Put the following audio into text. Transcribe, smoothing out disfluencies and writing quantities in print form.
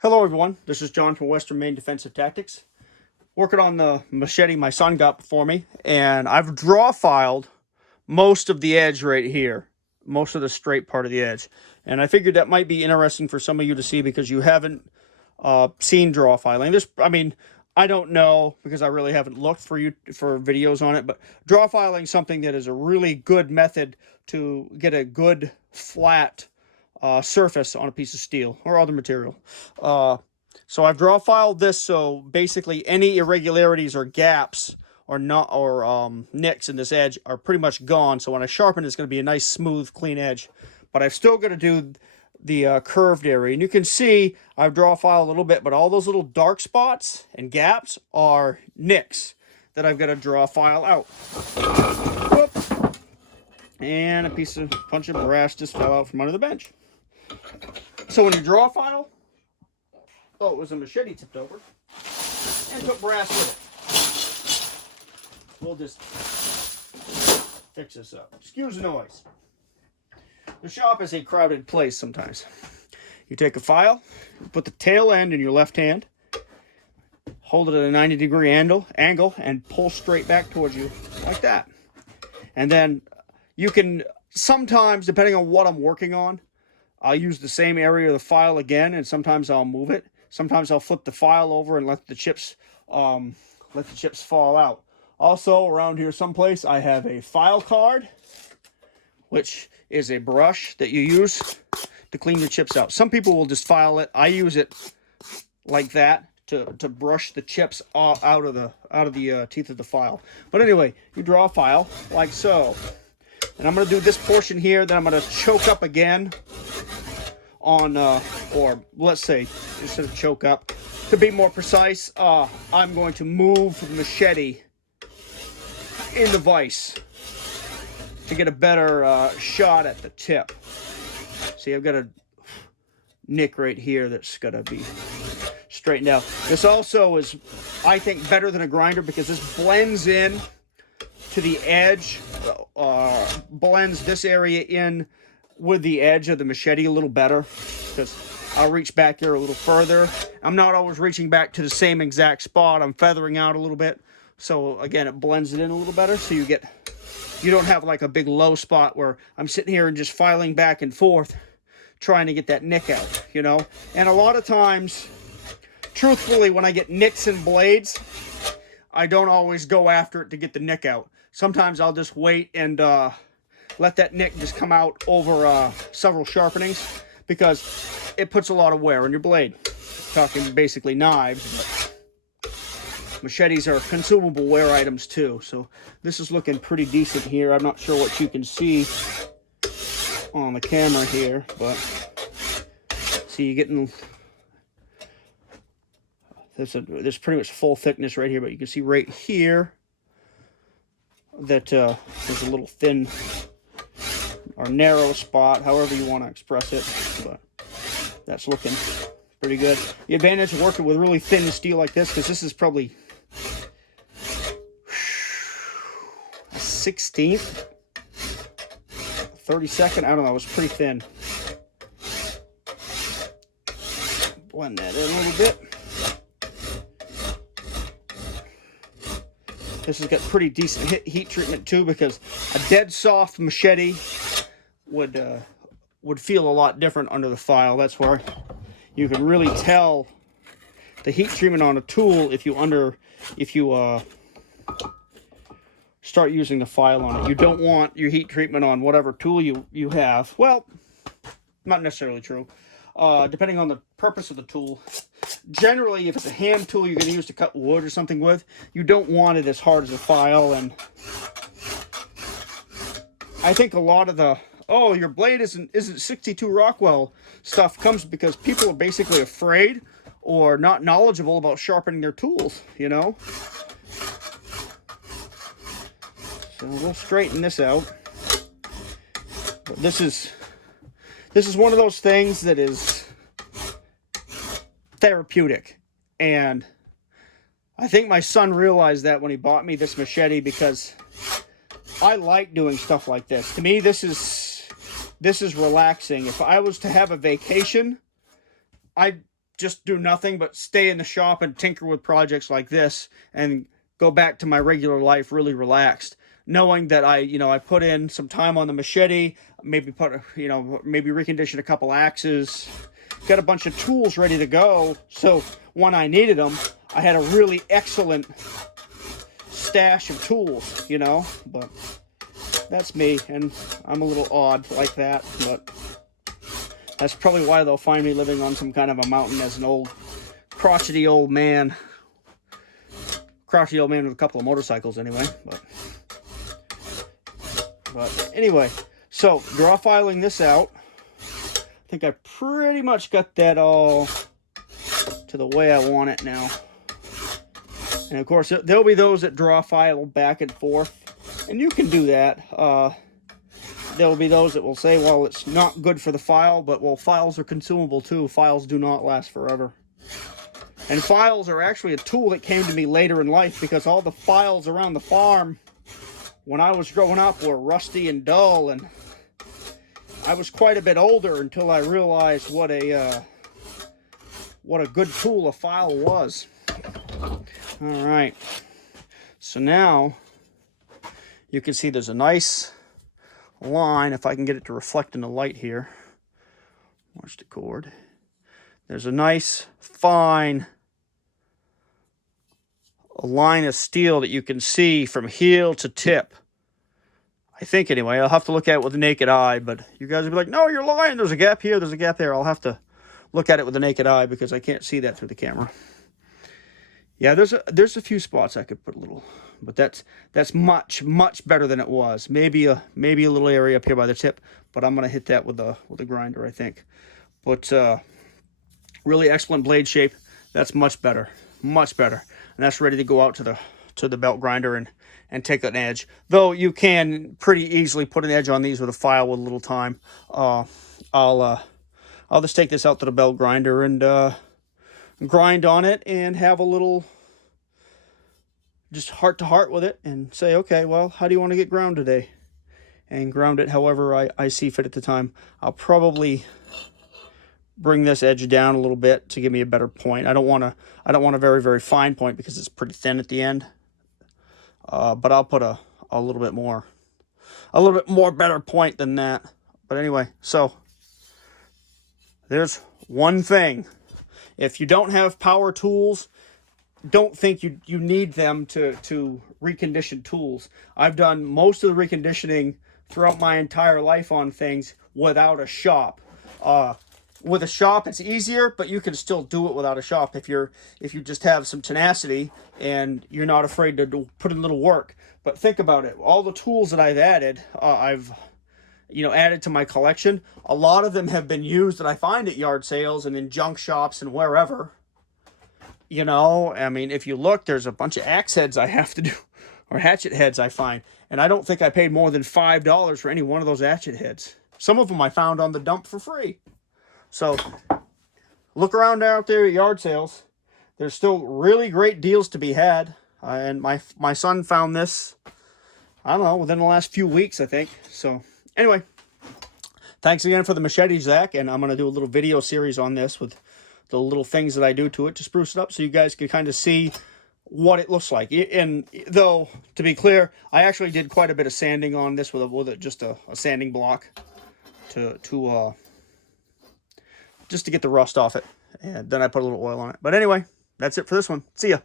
Hello everyone, this is John from Western Maine Defensive Tactics. Working on the machete my son got for me, and I've draw filed most of the edge right here, most of the straight part of the edge. And I figured that might be interesting for some of you to see because you haven't seen draw filing. I don't know because I really haven't looked for videos on it, but draw filing is something that is a really good method to get a good flat surface on a piece of steel or other material. So I've draw filed this, so basically any irregularities or gaps or nicks in this edge are pretty much gone. So when I sharpen it's going to be a nice, smooth, clean edge. But I've still got to do the curved area. And you can see I've draw filed a little bit, but all those little dark spots and gaps are nicks that I've got to draw file out. Whoop. And a bunch of brass just fell out from under the bench. So when you draw file, it was a machete tipped over, and took brass with it. We'll just fix this up. Excuse the noise. The shop is a crowded place sometimes. You take a file, put the tail end in your left hand, hold it at a 90-degree angle, and pull straight back towards you like that. And then you can sometimes, depending on what I'm working on, I'll use the same area of the file again, and sometimes I'll move it. Sometimes I'll flip the file over and let the chips fall out. Also, around here someplace, I have a file card, which is a brush that you use to clean your chips out. Some people will just file it. I use it like that to brush the chips out of the teeth of the file. But anyway, you draw a file like so. And I'm going to do this portion here, then I'm going to choke up again on, or let's say, instead of choke up, to be more precise, I'm going to move the machete in the vise to get a better shot at the tip. See, I've got a nick right here that's got to be straightened out. This also is, I think, better than a grinder because this blends in to the edge, blends this area in with the edge of the machete a little better, because I'll reach back here a little further. I'm not always reaching back to the same exact spot. I'm feathering out a little bit. So again, it blends it in a little better, so you don't have like a big low spot where I'm sitting here and just filing back and forth trying to get that nick out, you know? And a lot of times, truthfully, when I get nicks in blades, I don't always go after it to get the nick out. Sometimes I'll just wait and let that nick just come out over several sharpenings, because it puts a lot of wear on your blade. Talking basically knives, but machetes are consumable wear items too. So this is looking pretty decent here. I'm not sure what you can see on the camera here, but see, you're getting there's pretty much full thickness right here, but you can see right here that there's a little thin or narrow spot, however you want to express it, but that's looking pretty good. The advantage of working with really thin steel like this, because this is probably a 16th, 32nd, I don't know, it's pretty thin. Blend that in a little bit. This has got pretty decent heat treatment too, because a dead soft machete would feel a lot different under the file. That's where you can really tell the heat treatment on a tool if you start using the file on it. You don't want your heat treatment on whatever tool you have. Well, not necessarily true. Depending on the purpose of the tool. Generally, if it's a hand tool you're going to use to cut wood or something with, you don't want it as hard as a file. And I think a lot of the, oh, your blade isn't 62 Rockwell stuff comes because people are basically afraid or not knowledgeable about sharpening their tools, you know? So we'll straighten this out. But this is one of those things that is therapeutic, and I think my son realized that when he bought me this machete, because I like doing stuff like this. To me, this is relaxing. If I was to have a vacation, I'd just do nothing but stay in the shop and tinker with projects like this and go back to my regular life really relaxed, knowing that I put in some time on the machete, maybe maybe recondition a couple axes, got a bunch of tools ready to go, so when I needed them, I had a really excellent stash of tools, but that's me, and I'm a little odd like that, but that's probably why they'll find me living on some kind of a mountain as an old, crotchety old man. Crotchety old man with a couple of motorcycles anyway, but anyway, so draw filing this out. I think I pretty much got that all to the way I want it now. And of course, there'll be those that draw file back and forth, and you can do that. There will be those that will say, well, it's not good for the file, but, well, files are consumable too. Files do not last forever. And files are actually a tool that came to me later in life, because all the files around the farm when I was growing up were rusty and dull, and I was quite a bit older until I realized what a good tool a file was. All right, so now you can see there's a nice line, if I can get it to reflect in the light here. Watch the cord. There's a nice fine line of steel that you can see from heel to tip. I think anyway. I'll have to look at it with the naked eye, but you guys will be like, no, you're lying. There's a gap here, there's a gap there. I'll have to look at it with the naked eye because I can't see that through the camera. Yeah, there's a few spots I could put a little, but that's much better than it was. Maybe a little area up here by the tip, but I'm gonna hit that with the grinder, I think. But really excellent blade shape. That's much better, and that's ready to go out to the belt grinder and take an edge. Though you can pretty easily put an edge on these with a file with a little time. I'll just take this out to the belt grinder and grind on it and have a little just heart to heart with it and say, okay, well, how do you want to get ground today? And ground it however I see fit at the time. I'll probably bring this edge down a little bit to give me a better point. I don't want a very, very fine point because it's pretty thin at the end. But I'll put a little bit more better point than that. But anyway, so there's one thing. If you don't have power tools, don't think you need them to recondition tools. I've done most of the reconditioning throughout my entire life on things without a shop. With a shop, it's easier, but you can still do it without a shop if you just have some tenacity and you're not afraid to put in little work. But think about it. All the tools that I've added, added to my collection. A lot of them have been used that I find at yard sales and in junk shops and wherever. I mean, if you look, there's a bunch of axe heads I have to do, or hatchet heads I find. And I don't think I paid more than $5 for any one of those hatchet heads. Some of them I found on the dump for free. So look around out there at yard sales. There's still really great deals to be had. And my son found this, I don't know, within the last few weeks, I think. So anyway, thanks again for the machete, Zach. And I'm going to do a little video series on this with the little things that I do to it to spruce it up so you guys can kind of see what it looks like. And though, to be clear, I actually did quite a bit of sanding on this with just a sanding block just to get the rust off it. And then I put a little oil on it. But anyway, that's it for this one. See ya.